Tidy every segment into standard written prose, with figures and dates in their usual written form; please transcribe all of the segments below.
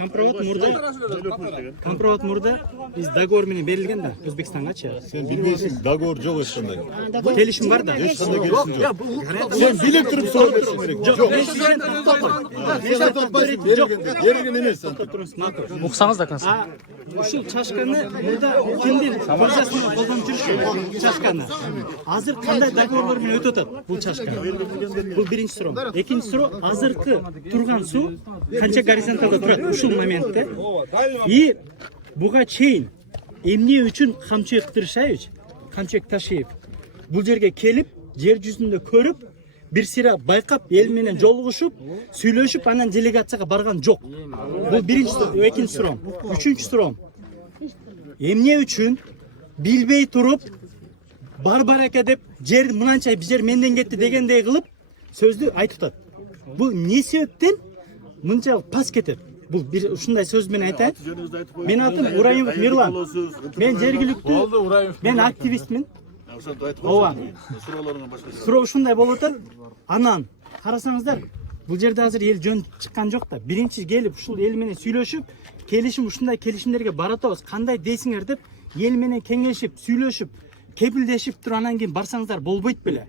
Компровод мурда биз договор менен берилген да Өзбекстангачы. Сен билбейсиң, договор жок эчкандай. Келишим бар да. Эч кандай келишим жок. Сен билип туруп сурап беришиң керек. Жок. Берилген эмес. Уксаңыз да канса. Ушул чашканы мурда кимдин биржасына колдонуп жүрүшүн чашканы. Азыр кандай договорлор менен өтүп атат бул чашка? Бул биринчи суроо. Экинчи суроо, азыркы турган суу канча горизонталда турат ушул моментте? И буга чейин эмне үчүн Камчыбек Кыдыршаевич, Камчыбек Ташиев бул жерге келип, жер жүзүндө көрүп, бир сыйра байкап, эл менен жолугушуп, сүйлөшүп, анан делегацияга барган жок. Бул биринчи суроо, экинчи суроо. Үчүнчү суроо. Эмне үчүн билбей туруп, бар-барака деп, жер мынанча жер менден кетти дегендей кылып, сөздү айтып атат. Бул не себептен мынча пас кетет? Бул бир ушундай сөз менен айтайын. Мен атым Ураимов Мирлан. Мен жергиликтүү, мен активистмин. Ооба. Суроо ушундай болуп атат. Анан карасаңыздар, бул жерде азыр эл жөн чыккан жок да. Биринчи келип ушул эл менен сүйлөшүп, келишим ушундай келишимдерге баратабыз, кандай дейсиңер деп эл менен кеңешип, сүйлөшүп, кепилдешип туруп анан кийин барсаңыздар болбойт беле.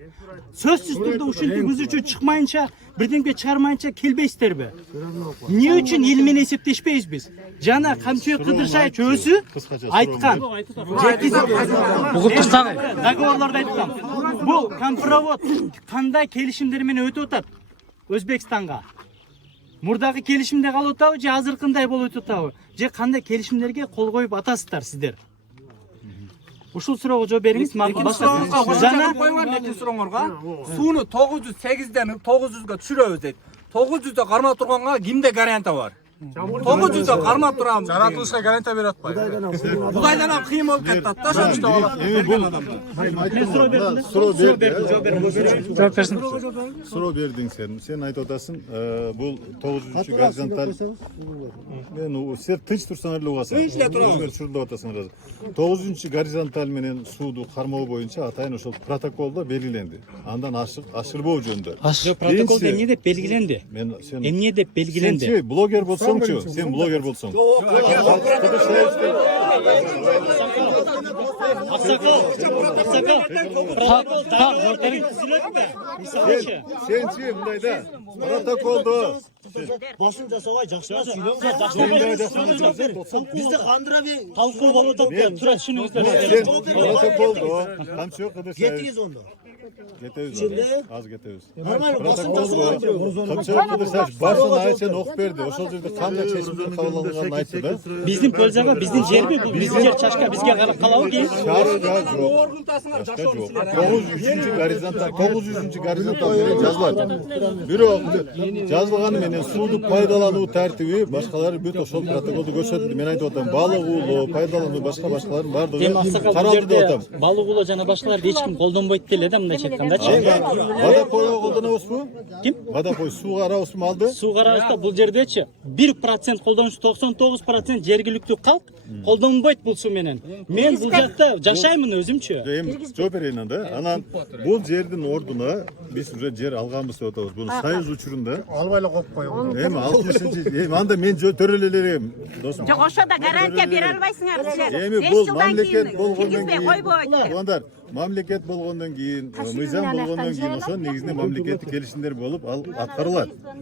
Сөзсүз түрдө ушинтип үзүчү чыкмайынча, бирдемке чыгармайынча келбейсиздерби? Эмне үчүн эл менен эсептешпейбиз биз? Жана Камчыбек Кыдыршаевич өзү айткан. Угуптурсаң. Договорлордо айткан. Бул компровод кандай келишимдер менен өтүп атат Өзбекстанга? Мурдагы келишимде калып атабы же азыркындай болуп атабы? Же кандай келишимдерге кол коюп атасыздар сиздер? Ушул суроого жооп бериңиз. Жана койгон экинчи сурооңорго сууну 908ден 900га түшүрөбүз дейт. 900дө кармап турганга кимде гарантия бар? 900дө кармап турам. Жаратылышка гарантия берип атпайбы? Кудайдан кыйын болуп кетип атат да ошондо болот. Жооп берсин. Суроо бердиң сен. Сен айтып атасың, бул 900 горизонталь. Мен сен тынч турсаң эле угасың. Тынч эле турам. Чурдап атасың азыр. 900 горизонталь менен сууду кармоо боюнча атайын ошол протоколдо белгиленди. Андан ашырбоо жөнүндө. Протоколдо эмне деп белгиленди? Эмне деп белгиленди? Сен блогер болсоңчу, сен блогер болсоң. Сенчи мындайда протоколдо Басын жасабай жакшыраак сүйлөңүздөр. Бизде кандыра бир Талкуу болуп атат. Тура түшүнүңүздөр. протоколдо Камчыбек Кыдыршаевич кетиңиз ондо. кетебиз. Az кетебиз. Нормально басын Протоколдо Камчыбек Кыдыршаевич башын айчен окуп берди. Ошол жерде кандай чечимдер кабыл алынганын айтты да. Биздин пользага, биздин жерби, бул биздин жер чашка бизге карап калабы кийин? Шарга жок. 900 горизонталь, 900 горизонталь жазылат. Бирок жазылганы менен сууду пайдалануу тартиби башкалары бүт ошол протоколду көрсөттү. Мен айтып атам, балык уулоо, пайдалануу башкалардын бардыгы каралды деп атам. Балык уулоо жана башкаларды эч ким колдонбойт деле да, мындайча айткандачы. Водопойго колдонобузбу? Ким? Водопой сууга арабызбы алды? Суу карабызда бул жердечи 1% колдонуш, 99% жергиликтүү калк колдонбойт бул суу менен. Мен бул жакта жашаймын өзүмчү. Эми жооп берейин анда. Анан бул жердин ордуна биз уже жер алганбыз деп атабыз. Бул союз учурунда Албай эле коюп койгон. эми 60-жы эми анда мен төрөлөлөрөм досум. Жок, ошондо гарантия бере албайсыңар силер. Эми бул мамлекет болгондон кийин туугандар, мамлекет болгондон кийин, мыйзам болгондон кийин ошо негизинен мамлекеттик келишимдер болуп ал аткарылат.